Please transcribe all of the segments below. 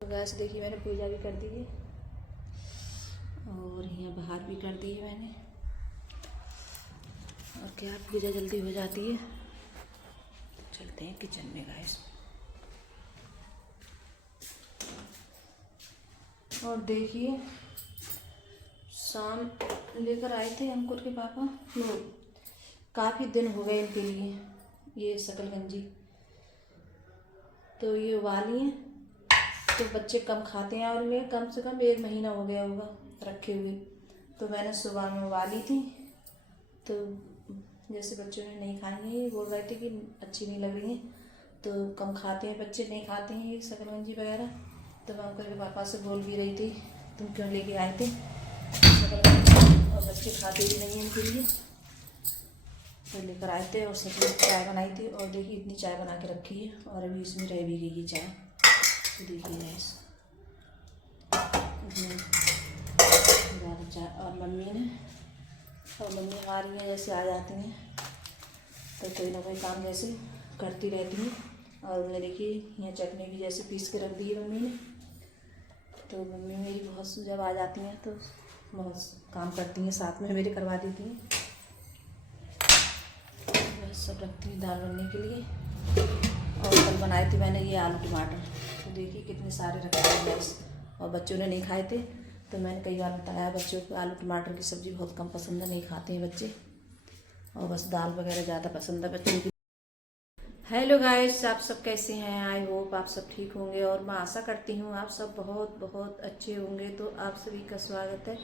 तो गैस देखिए मैंने पूजा भी कर दी है और यहाँ बाहर भी कर दी है मैंने। और क्या पूजा जल्दी हो जाती है। चलते हैं किचन में गैस। और देखिए शाम लेकर आए थे अंकुर के पापा। काफ़ी दिन हो गए इनके लिए ये शकलकंजी, तो ये उबाली है तो बच्चे कम खाते हैं और ये कम से कम 1 महीना हो गया होगा रखे हुए। तो मैंने सुबह में उबाली थी, तो जैसे बच्चों ने नहीं खाई है, ये बोल रहे थे कि अच्छी नहीं लग रही हैं, तो कम खाते हैं बच्चे, नहीं खाते हैं ये शकलकंजी वगैरह। तो मैं अंकल के पापा से बोल भी रही थी तुम क्यों लेके आए थे शकलकंजी, और बच्चे खाते भी नहीं हैं इनके लिए, तो लेकर आए थे। और सच में चाय बनाई थी और देखिए इतनी चाय बना के रखी है और अभी इसमें रह भी गई चाय। तो देखिए गैस ज़्यादा चाय। और मम्मी हमारी हैं जैसे आ जाती हैं तो कोई ना कोई काम जैसे करती रहती हैं। और उन्हें देखिए यहाँ चटनी भी जैसे पीस के रख दी है मम्मी ने। तो मम्मी मेरी बहुत जब आ जाती हैं तो बहुत काम करती हैं, साथ में मेरे करवा देती हैं। बस सब रखती हूँ दाल बनने के लिए। और कल बनाए थे मैंने ये आलू टमाटर, तो देखिए कितने सारे रखे हैं गैस। और बच्चों ने नहीं खाए थे, तो मैंने कई बार बताया बच्चों को आलू टमाटर की सब्ज़ी बहुत कम पसंद है, नहीं खाते हैं बच्चे, और बस दाल वगैरह ज़्यादा पसंद है बच्चों की। हेलो गाइस, आप सब कैसे हैं? आई होप आप सब ठीक होंगे और मैं आशा करती हूँ आप सब बहुत बहुत अच्छे होंगे। तो आप सभी का स्वागत है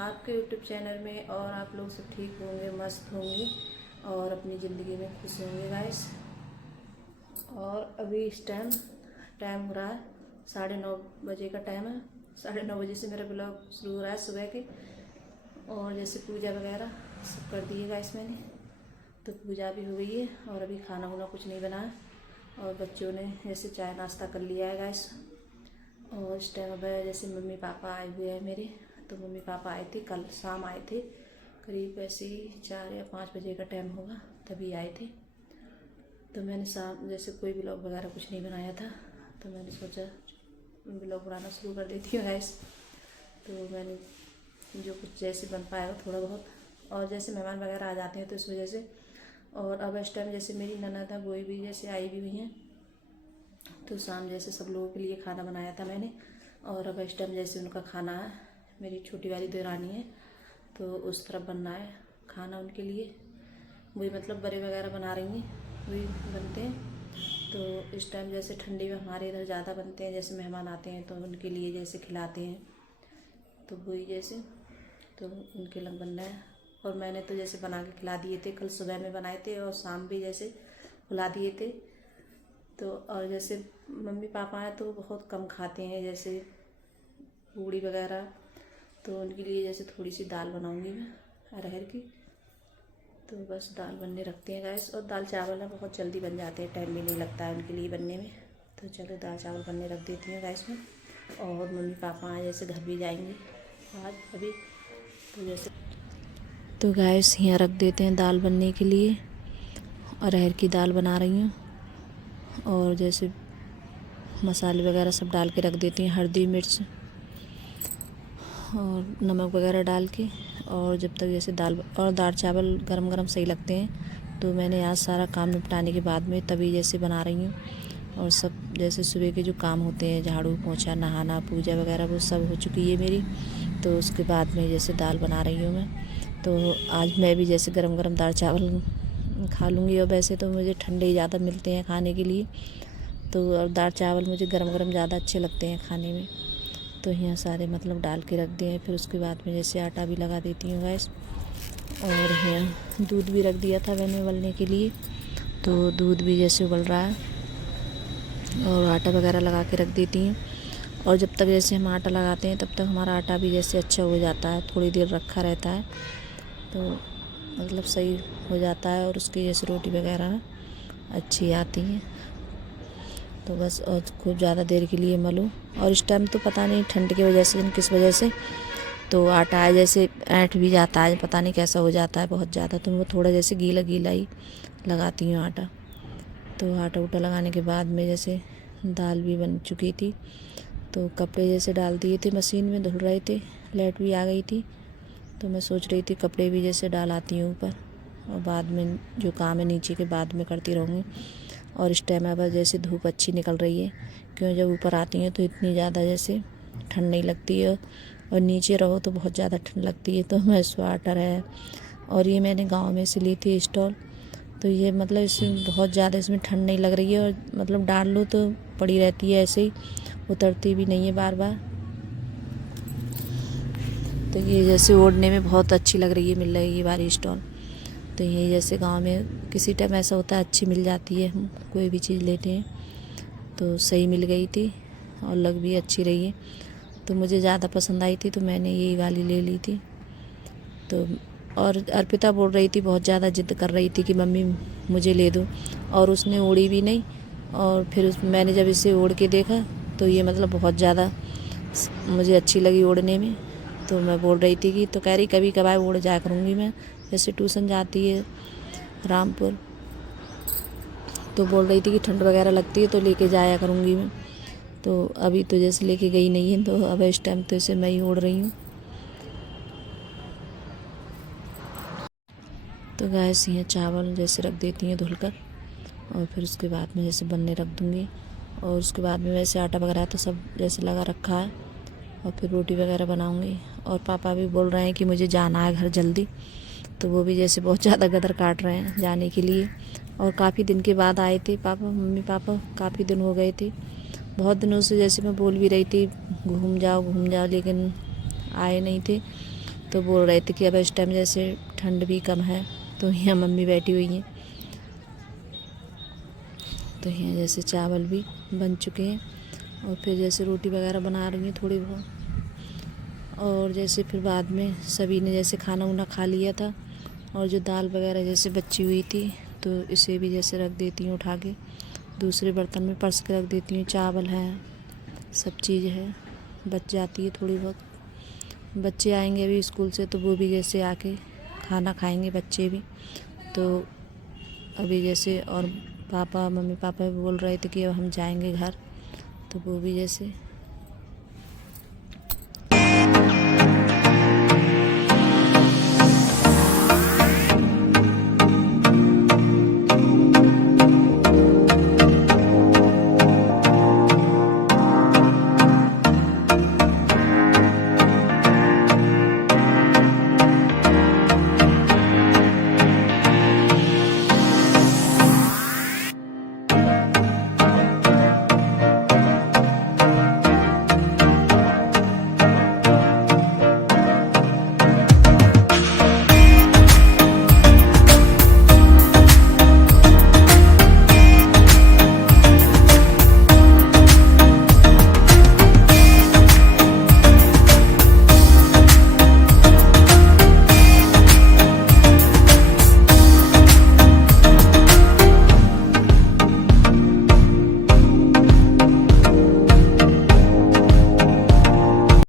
आपके यूट्यूब चैनल में, और आप लोग सब ठीक होंगे, मस्त होंगे और अपनी ज़िंदगी में खुश होंगे गाइस। और अभी इस टाइम हो रहा है 9:30 बजे का टाइम है। 9:30 बजे से मेरा ब्लॉग शुरू हो रहा है सुबह के। और जैसे पूजा वगैरह सब कर दिए गाइस मैंने, तो पूजा भी हो गई है और अभी खाना वाना कुछ नहीं बना है। और बच्चों ने जैसे चाय नाश्ता कर लिया है गाइस। और इस टाइम अब जैसे मम्मी पापा आए हुए हैं मेरे, तो मम्मी पापा आए थे कल शाम, आए थे करीब ऐसे ही 4 या 5 बजे का टाइम होगा, तभी आए थे। तो मैंने शाम जैसे कोई ब्लॉग वगैरह कुछ नहीं बनाया था, तो मैंने सोचा ब्लॉग बनाना शुरू कर देती हूँ गाइस। तो मैंने जो कुछ जैसे बन पाएगा थोड़ा बहुत, और जैसे मेहमान वगैरह आ जाते हैं तो इस वजह से। और अब इस टाइम जैसे मेरी ननद है वो भी जैसे आई भी हुई हैं, तो शाम जैसे सब लोगों के लिए खाना बनाया था मैंने। और अब इस टाइम जैसे उनका खाना है, मेरी छोटी वाली देरानी है तो उस तरफ बनना है खाना उनके लिए। वही मतलब बड़े वगैरह बना रही हैं, वही बनते हैं। तो इस टाइम जैसे ठंडी में हमारे इधर ज़्यादा बनते हैं, जैसे मेहमान आते हैं तो उनके लिए जैसे खिलाते हैं, तो वही जैसे तो उनके लिए बनना है। और मैंने तो जैसे बना के खिला दिए थे, कल सुबह में बनाए थे और शाम भी जैसे खिला दिए थे। तो और जैसे मम्मी पापा हैं तो बहुत कम खाते हैं जैसे पूड़ी वगैरह, तो उनके लिए जैसे थोड़ी सी दाल बनाऊंगी मैं अरहर की। तो बस दाल बनने रखते हैं गैस। और दाल चावल है बहुत जल्दी बन जाते हैं, टाइम भी नहीं लगता है उनके लिए बनने में। तो चलो दाल चावल बनने रख देती हूँ गैस में। और मम्मी पापा आए जैसे घर भी जाएंगे आज अभी, तो जैसे तो गैस यहाँ रख देते हैं दाल बनने के लिए। अरहर की दाल बना रही हूँ और जैसे मसाले वगैरह सब डाल के रख देती हैं, हल्दी मिर्च और नमक वगैरह डाल के। और जब तक जैसे दाल चावल गरम गरम सही लगते हैं, तो मैंने आज सारा काम निपटाने के बाद में तभी जैसे बना रही हूँ। और सब जैसे सुबह के जो काम होते हैं, झाड़ू पोंछा नहाना पूजा वगैरह, वो सब हो चुकी है मेरी। तो उसके बाद में जैसे दाल बना रही हूँ मैं। तो आज मैं भी जैसे गरम गरम दाल चावल खा लूँगी। और वैसे तो मुझे ठंडे ही ज़्यादा मिलते हैं खाने के लिए, तो और दाल चावल मुझे गरम गरम ज़्यादा अच्छे लगते हैं खाने में। तो यहाँ सारे मतलब डाल के रख दिए। फिर उसके बाद में जैसे आटा भी लगा देती हूँ गैस। और यहाँ दूध भी रख दिया था मैंने उबलने के लिए, तो दूध भी जैसे उबल रहा है। और आटा वगैरह लगा के रख देती हूँ। और जब तक जैसे हम आटा लगाते हैं तब तक हमारा आटा भी जैसे अच्छा हो जाता है, थोड़ी देर रखा रहता है तो मतलब सही हो जाता है। और उसकी जैसे रोटी वगैरह अच्छी आती है। तो बस और खूब ज़्यादा देर के लिए मलो। और इस टाइम तो पता नहीं ठंड की वजह से किस वजह से तो आटा है जैसे ऐंठ भी जाता है, पता नहीं कैसा हो जाता है बहुत ज़्यादा। तो वो थोड़ा जैसे गीला गीला ही लगाती हूँ आटा। तो आटा उटा लगाने के बाद में जैसे दाल भी बन चुकी थी, तो कपड़े जैसे डाल दिए थे, मशीन में धुल रहे थे, लाइट भी आ गई थी। तो मैं सोच रही थी कपड़े भी जैसे डाल आती हूँ ऊपर, और बाद में जो काम है नीचे के बाद में करती रहूँगी। और इस टाइम अब जैसे धूप अच्छी निकल रही है, क्यों जब ऊपर आती हैं तो इतनी ज़्यादा जैसे ठंड नहीं लगती है, और नीचे रहो तो बहुत ज़्यादा ठंड लगती है। तो मैं स्वेटर है, और ये मैंने गांव में से ली थी स्टॉल। तो ये मतलब इसमें बहुत ज़्यादा इसमें ठंड नहीं लग रही है, और मतलब डाल लो तो पड़ी रहती है ऐसे ही, उतरती भी नहीं है बार बार। तो ये जैसे ओढ़ने में बहुत अच्छी लग रही है, मिल रही है ये वाली स्टॉल। तो ये जैसे गांव में किसी टाइम ऐसा होता है अच्छी मिल जाती है, हम कोई भी चीज़ लेते हैं तो सही मिल गई थी, और लग भी अच्छी रही है। तो मुझे ज़्यादा पसंद आई थी तो मैंने यही वाली ले ली थी। तो और अर्पिता बोल रही थी, बहुत ज़्यादा जिद कर रही थी कि मम्मी मुझे ले दो, और उसने ओढ़ी भी नहीं। और फिर मैंने जब इसे ओढ़ के देखा तो ये मतलब बहुत ज़्यादा मुझे अच्छी लगी ओढ़ने में। तो मैं बोल रही थी कि, तो कह रही कभी कभार ओढ़ जाया करूँगी मैं, जैसे ट्यूशन जाती है रामपुर, तो बोल रही थी कि ठंड वगैरह लगती है तो लेके जाया करूँगी मैं। तो अभी तो जैसे लेके गई नहीं है, तो अब इस टाइम तो इसे मैं ही ओढ़ रही हूँ। तो गैस ये चावल जैसे रख देती हैं धुलकर, और फिर उसके बाद में जैसे बनने रख दूँगी। और उसके बाद में वैसे आटा वगैरह तो सब जैसे लगा रखा है, और फिर रोटी वगैरह बनाऊँगी। और पापा भी बोल रहे हैं कि मुझे जाना है घर जल्दी, तो वो भी जैसे बहुत ज़्यादा गदर काट रहे हैं जाने के लिए। और काफ़ी दिन के बाद आए थे पापा, मम्मी पापा काफ़ी दिन हो गए थे, बहुत दिनों से जैसे मैं बोल भी रही थी घूम जाओ, लेकिन आए नहीं थे। तो बोल रहे थे कि अब इस टाइम जैसे ठंड भी कम है, तो यहाँ मम्मी बैठी हुई हैं। तो यहाँ जैसे चावल भी बन चुके हैं, और फिर जैसे रोटी वगैरह बना रही हैं थोड़ी बहुत। और जैसे फिर बाद में सभी ने जैसे खाना वाना खा लिया था, और जो दाल वगैरह जैसे बची हुई थी तो इसे भी जैसे रख देती हूँ उठा के, दूसरे बर्तन में परस के रख देती हूँ। चावल है, सब चीज़ है, बच जाती है थोड़ी बहुत। बच्चे आएंगे अभी स्कूल से, तो वो भी जैसे आके खाना खाएंगे बच्चे भी। तो अभी जैसे और मम्मी पापा भी बोल रहे थे कि अब हम जाएंगे घर, तो वो भी जैसे